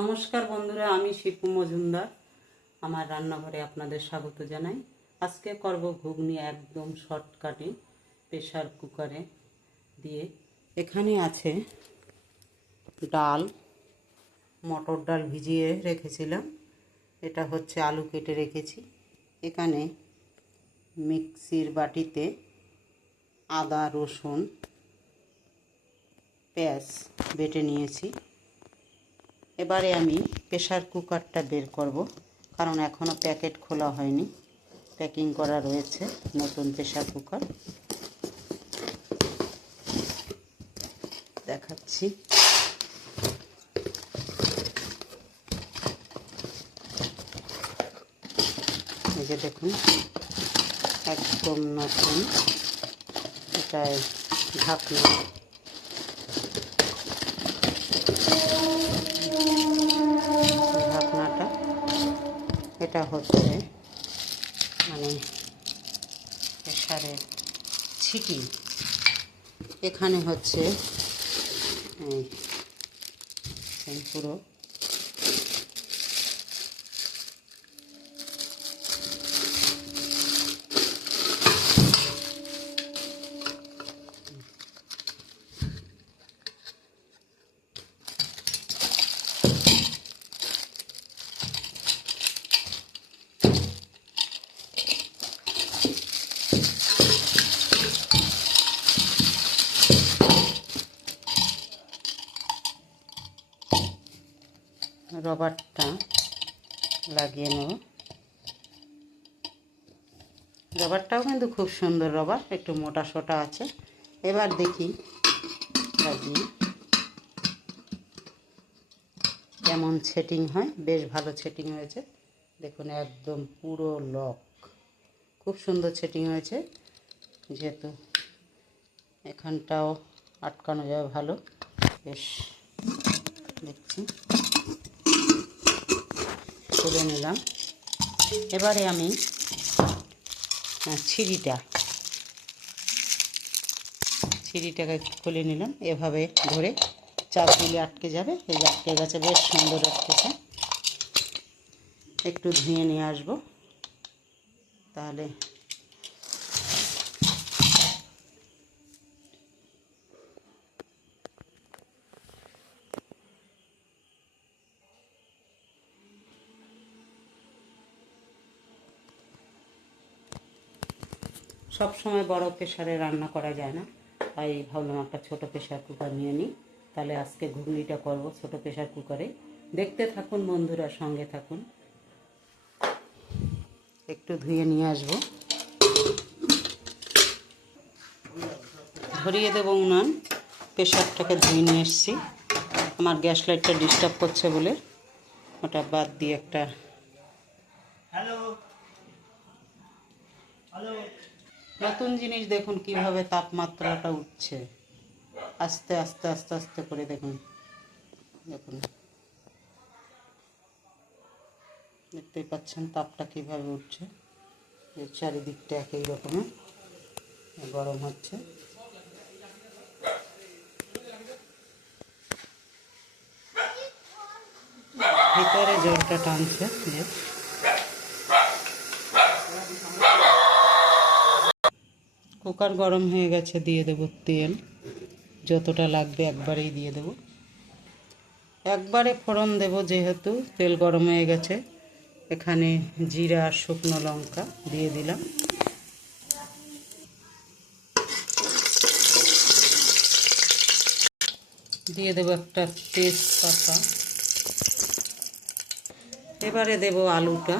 নমস্কার বন্ধুরা, আমি শিপু মজুমদার। আমার রান্নাঘরে আপনাদের স্বাগত জানাই। আজকে করব ঘুগনি একদম শর্টকাটে প্রেসার কুকারে দিয়ে। এখানে আছে ডাল, মটর ডাল ভিজিয়ে রেখেছিলাম। এটা হচ্ছে আলু কেটে রেখেছি। এখানে মিক্সির বাটিতে আদা, রসুন, পেঁয়াজ বেটে নিয়েছি। এবারে আমি প্রেসার কুকারটা বের করব, কারণ এখনও প্যাকেট খোলা হয়নি, প্যাকিং করা রয়েছে নতুন প্রেসার কুকার। দেখাচ্ছি। এই যে দেখুন, একদম নতুন। এটায় ঢাকনা, ঢাকনাটা এটা হচ্ছে মানে প্রেসারের ছিটি। এখানে হচ্ছে পুরো রবারটা লাগিয়ে নেব। রবারটাও কিন্তু খুব সুন্দর রবার, একটু মোটা সোটা আছে। এবার দেখি লাগিয়ে কেমন সেটিং হয়। বেশ ভালো সেটিং হয়েছে, দেখুন একদম পুরো লক, খুব সুন্দর সেটিং হয়েছে। যেহেতু এখানটাও আটকানো যাবে ভালো, বেশ দেখছি। তুলে নিলাম। এবারে আমি ছিঁড়িটাকে খুলে নিলাম। এভাবে ধরে চাপ দিলে আটকে যাবে। এই যে আটকে গেছে, বেশ সুন্দর আটকেছে। একটু ধুয়ে নিয়ে আসবো, তাহলে সব সময় বড় প্রেসারে রান্না করা যায় না, তাই ভাবলাম একটা ছোটো প্রেসার কুকার নিয়ে নিই। তাহলে আজকে ঘুগনিটা করব ছোটো প্রেসার কুকারে। দেখতে থাকুন বন্ধুরা, সঙ্গে থাকুন। একটু ধুয়ে নিয়ে আসবো, ধরিয়ে দেবো উনান। প্রেসারটাকে ধুয়ে নিয়ে এসেছি। আমার গ্যাস লাইটটা ডিস্টার্ব করছে বলে ওটা বাদ দিয়ে একটা নতুন জিনিস দেখুন কিভাবে তাপমাত্রাটা উঠছে আস্তে আস্তে আস্তে আস্তে করে। দেখুন দেখুন, দেখতেই পাচ্ছেন তাপটা কিভাবে উঠছে। এর চারিদিকটা একই রকমের গরম হচ্ছে। ভিতরে জলটা টানছে। কুকার গরম হয়ে গেছে, দিয়ে দেব তেল। যতটা লাগবে একবারেই দিয়ে দেব, একবারে ফোড়ন দেব। যেহেতু তেল গরম হয়ে গেছে, এখানে জিরা, শুকনো লঙ্কা দিয়ে দিলাম। দিয়ে দেব একটা তেজপাতা। এবারে দেব আলুটা।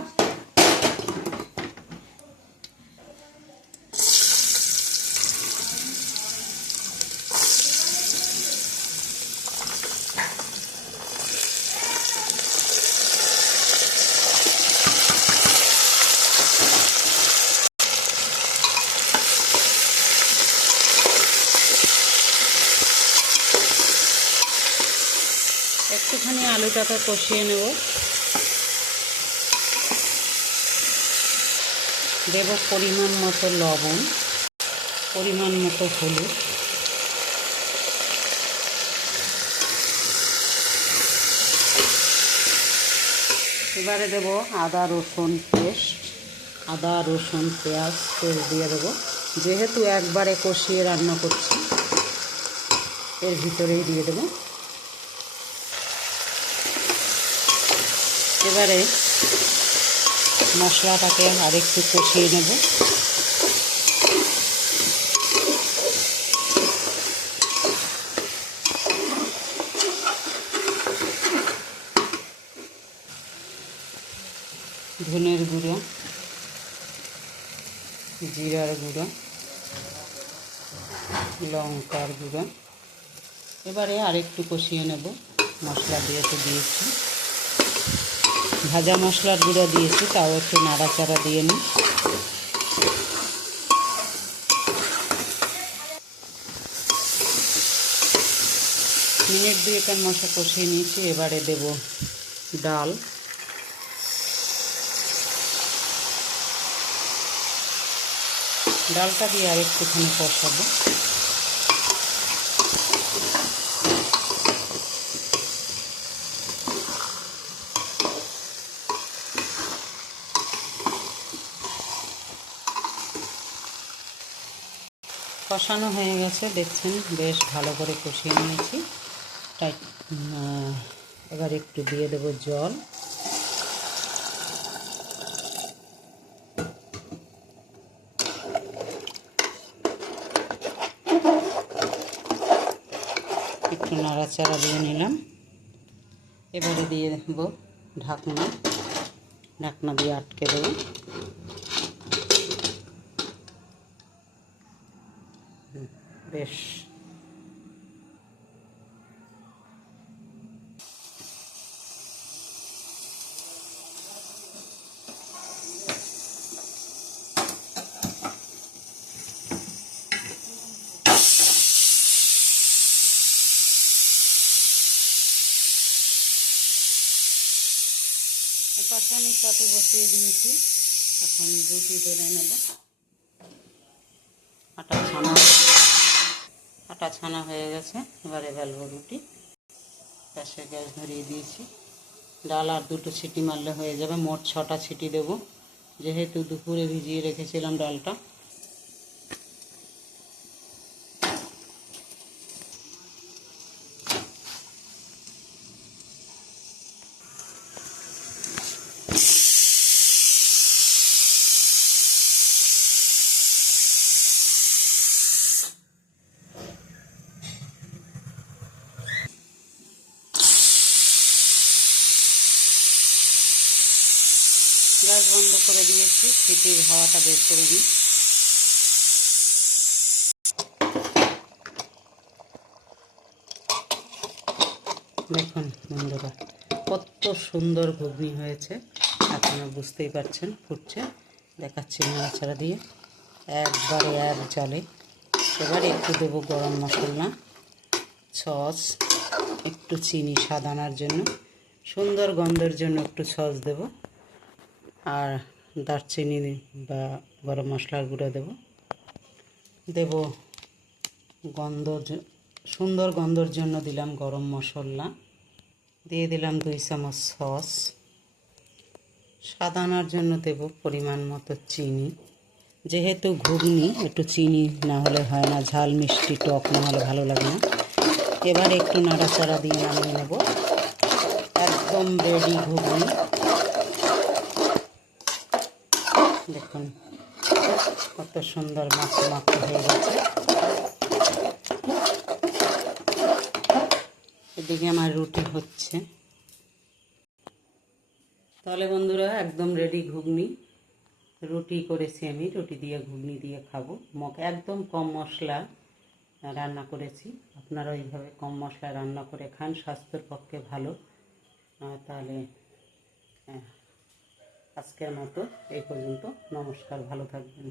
একটুখানি আলুটাকে কষিয়ে নেব। দেব পরিমাণ মতো লবণ, পরিমাণ মতো হলুদ, এবারে দেব আদা রসুন পেস্ট, আদা রসুন পেঁয়াজ তেল দিয়ে দেবো। যেহেতু একবারে কষিয়ে রান্না করছি এর ভিতরেই দিয়ে দেবো। এবারে মশলাটাকে আরেকটু কষিয়ে নেব। ধনের গুঁড়া, জিরার গুঁড়া, লঙ্কার গুঁড়া। এবারে আরেকটু কষিয়ে নেব। মশলা দিয়েছি, ভাজা মশলার গুঁড়া দিয়েছি, তাও একটু নাড়াচাড়া দিয়ে নিই। মিনিট দুয়েকের মশলা কষিয়ে নিয়েছি। এবারে দেব ডাল, ডালটা দিয়ে আরেকটুখানি কষাবো। কষানো হয়ে গেছে, দেখছেন বেশ ভালো করে কষিয়ে নিয়েছি। তাই এবার একটু দিয়ে দেব জল। একটু নাড়াচাড়া দিয়ে নিলাম। এবারে দিয়ে দেব ঢাকনা, ঢাকনা দিয়ে আটকে দেব। বেশ পাশে আমি চাটু বসিয়ে দিয়েছি। এখন রুটি বেলে নেব। আটা ছানা হয়ে গেছে, এবারে বেলবো রুটি। পাশে গ্যাস ধরিয়ে দিয়েছি। ডাল আর দুটো সিটি মারলে হয়ে যাবে। মোট 6টা সিটি দেব, যেহেতু দুপুরে ভিজিয়ে রেখেছিলাম ডালটা। গ্যাস বন্ধ করে দিয়েছি, সিটির হাওয়াটা বের করে নিই। দেখুন বন্ধুরা, কত সুন্দর ঘুগনি হয়েছে। আপনারা বুঝতেই পারছেন, ফুটছে। দেখাচ্ছি নাড়াচাড়া দিয়ে, একবারে এক জলে। এবারে একটু দেবো গরম মশলা, সস, একটু চিনি স্বাদ আনার জন্য, সুন্দর গন্ধের জন্য একটু সস দেব, আর দারচিনি বা গরম মশলার গুঁড়ো দেব সুন্দর গন্ধর জন্য দিলাম গরম মশলা, দিয়ে দিলাম 2 চামচ সস, স্বাদ আনার জন্য দেব পরিমাণ মতো চিনি। যেহেতু ঘুগনি একটু চিনি না হলে হয় না, ঝাল মিষ্টি টক না হলে ভালো লাগে না। এবার একটু নাড়াচাড়া দিয়ে নামিয়ে নেব। একদম রেডি ঘুগনি। দেখুন কত সুন্দর মাখো হয়ে গেছে। এদিকে আমার রুটি হচ্ছে। তাহলে বন্ধুরা, একদম রেডি ঘুগনি। রুটি করেছি আমি, রুটি দিয়ে ঘুগনি দিয়ে খাবো। একদম কম মশলা রান্না করেছি। আপনারা এইভাবে কম মশলা রান্না করে খান, স্বাস্থ্যের পক্ষে ভালো। তাহলে আজকের মতো এই পর্যন্ত। নমস্কার, ভালো থাকবেন।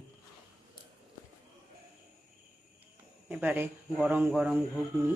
এবারে গরম গরম ঘুগনি